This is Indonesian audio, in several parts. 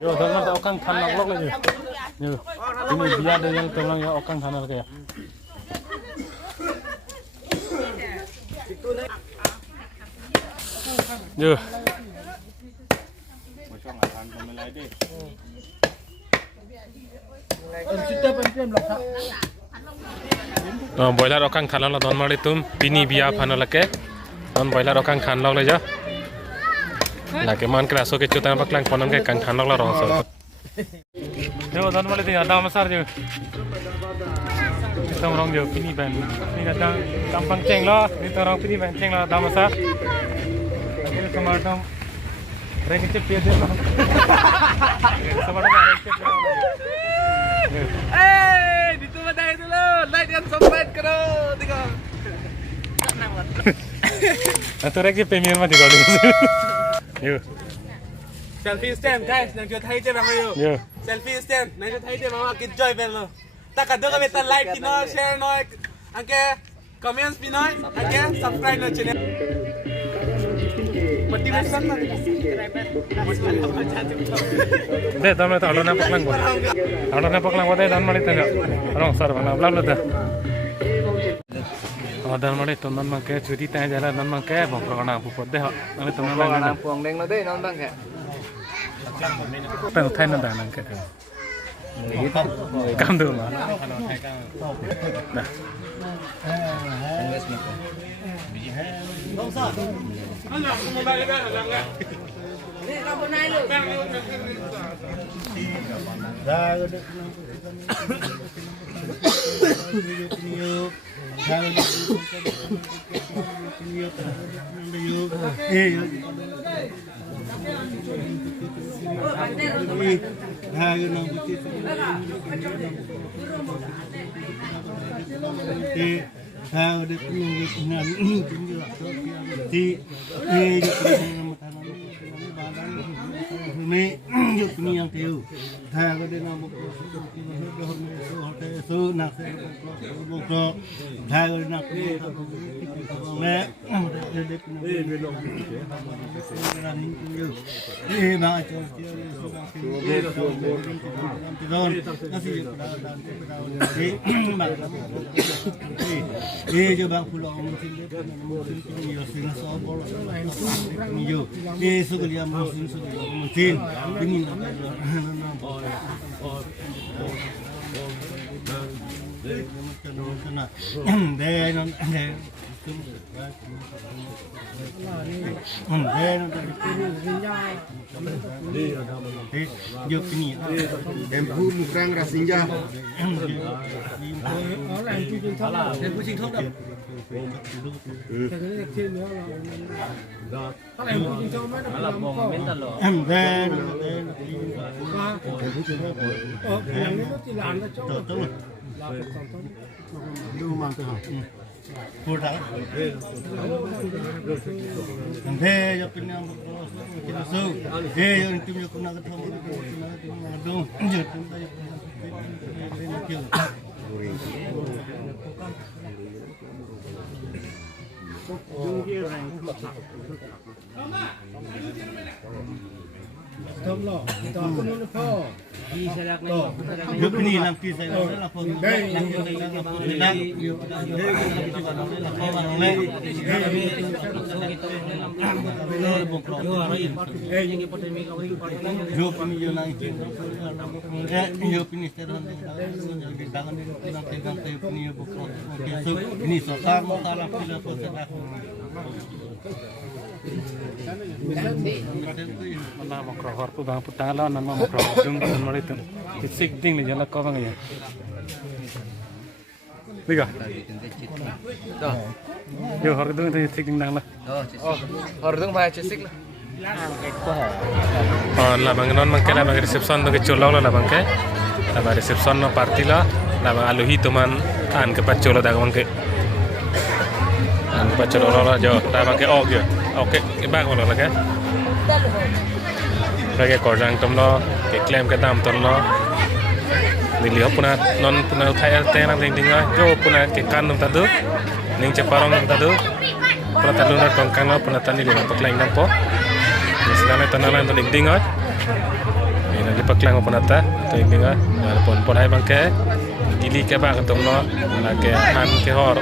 Yo, dalam ada orang tanah lok lagi. Yo, ini dia ada yang tolong ya orang tanah lagi ya. Yo. Boiler orang tanah lah don mari tum bini biar panah lagi. Don boiler orang tanah lagi ya. Lagi man keras oke cutan paklang ponan ke kan tanah lah orang so. Yo, don mari tu ada masar jo. Kita orang jo bini ban. Ini kata kampung ceng lah. Ini orang bini ban ceng lah ada masar. Ini kemarin Rengit dia dia. Sama dengan rengit. Dito tayo dulu. Like and subscribe karo. Tiko. Atau rengit premier mah juga dulu. Yo. Selfie stand guys, nang jod hai je bang yo. Yo. Selfie stand, nang jod hai je mama kit joy bel lo. Tak ada kami tan like kino, share no. Angke comments pinoy, angke subscribe no channel. Motivation mah. Deh, dan mereka orang nampak lang buat. Orang nampak lang buat dan mereka tengok. Orang sar bang, belum ada. Dan mereka tuan mangke cuti tanya jalan dan mangke bang orang puput deh. Nanti tuan Orang puang deng lo deh non bang ya. Pengen tanya dan mangke. Kam dulu mah. Nah. Anak mau balik kan enggak? Ni kamu naik lu. How the me yuk ni yang tiu tha ko de na mo so na se mo ko tha ko na ko me de de de lo na ni yu e ba cho don na si yu da ba e jo ba phulo mo sin de mo sin yu sin so bo ni yu e so ko ya mo sin so mo sin ini em pun kerang rasinja em kucing thốt đâu em về lưu mang từ học cô đã về cho bên em cái sâu về cho chúng tôi cũng là cái thông đúng giờ chúng ta kêu Thơm lọ, tao có nên phô. Đi xe lạc này. Giúp cái này làm kia xe lạc là phô. Đây, làm cái này là phô. Đây, đây là phô mà nó lên. Giúp cái này này. Giúp cái này xe lạc này. Tangan ini nak pegang tape ni bukan. So ini sotar motar lah pilih phô xe lạc. Mana mau kerahor tu bang putala, nama mau kerahor dung dan mari tu. Isik ding ni jalan kau bang ya. Liga. Yo hari dung tu isik ding nang lah. Hari dung bayar cisik lah. Lah bang non bang kena bang reception tu kecolok lah bang ke. Lah bang reception no party lah. Lah bang aluhi teman an ke pacolo dah bang ke. An pacolo lah jo. Dah bang ke ok je. Oke, bác vào là cái. Cái cỏ răng trong nó, cái klem cái đam trong nó. Mình lihat puna non puna thay tay năng ding ding á, jo puna cái can trong ta được, ning ceparong trong ta được. Puna ta lunar trong can nó puna ta ni lihat pakai nang po. Sekarang tanah lain tu ding ding á. Ini klang pun ata to inga pon hai bangke ili ke ba ketum no la ke han ke hor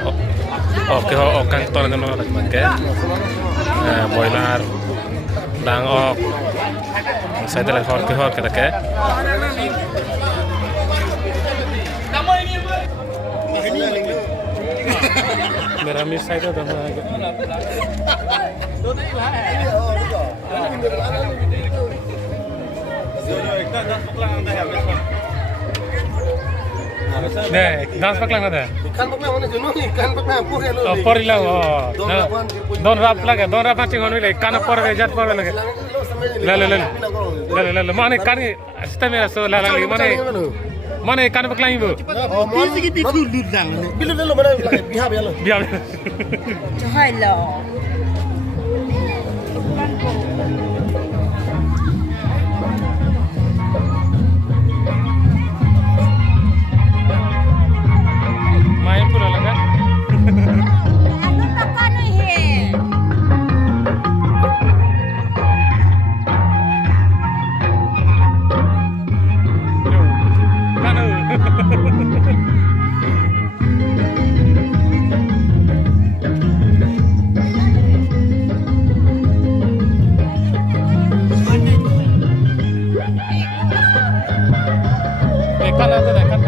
ke hor kang ton no la bangke boiler dang saya telah hor ke ke Meramis saya tu dah agak. Deh, dans paklang ada. Ikan paklang mana jenuh ikan paklang pur ya lu. Oh, por ilang oh. Don rap lagi, don rap macam mana lagi? Kan por ke jat por lagi. Lalu, mana kan ni? Sistem ni so lalu mana? Mana ikan paklang ibu? Oh, mana sih kita dulu dang. Bila dulu mana biar ya lu. Biar. Hai lo. Main pula lah kan? Aku tak ni he. Ikan ada dah kan?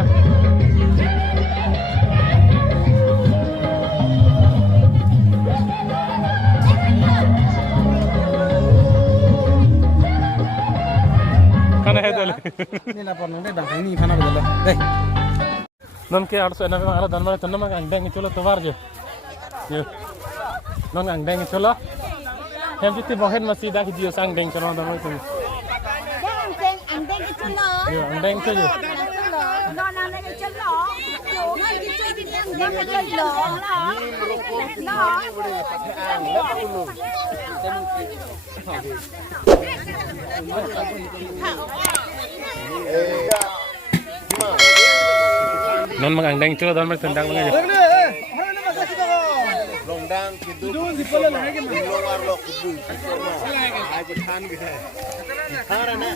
Kan ada dah. Ni lapor nanti dah ini mana boleh. Deh. Non ke arso na memang ada dan mana tanam ang deng itu lo tovar je. Yo. Non ang deng itu lo. Hem itu bohen masih dah video sang deng chalo dan itu. Andeng itu lo. Yo, ang deng itu je. Lo nana itu lo. Yo, ngai itu yang itu lo. Non mang ang deng itu lo dan mana tendang mana je. Longdang kidu. Luar lo kidu. Aja kan gitu. Cara na.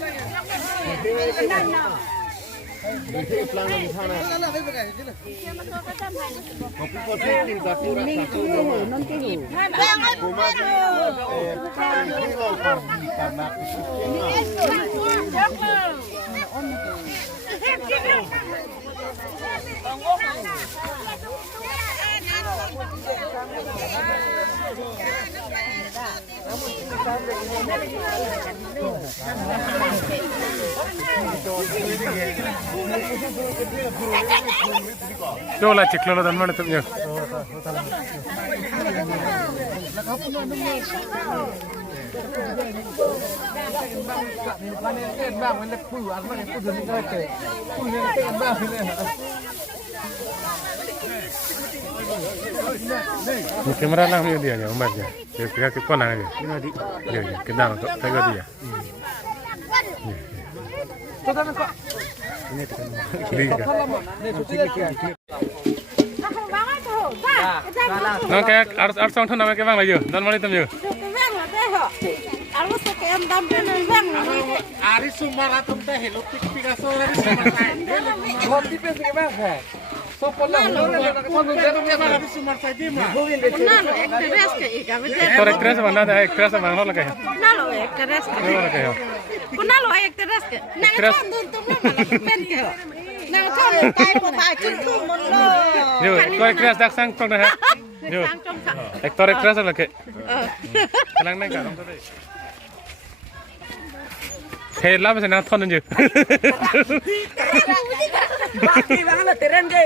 Ini pelan lagi sana. Kopi kopi tim kasih rasa rumah. Rumah ini lo pergi karena Coba cek lo dan mana tu je. Kamera lang ni dia je, umbar je. Dia ke kona je. Dia ke dalam tu, tengok dia. Ini tu. Nah, kayak arts sound tu nama kemang lagi? Dan mana tu je? Aku suka yang damping bang. Ari sumaratum teh hello Picasso ari sumarai. Roti pe sige bang hai. So pola Ari sumar saja mah. Nalo ekteres ke ika betul. Kau ekstras mana ada ekstras mana lagi? Nalo ekteres ke. Mana lagi? Nalo ekteres ke. Nang thon tu malah pen ke. Nang thon tai po pa chun mon lo. Yo, kau ekstras dak sang tong dah. Yo. Ektor ekstras lagi. Kalang neng kalam tu deh. Hei, lama saya nak thon je. Baki banget teren ke.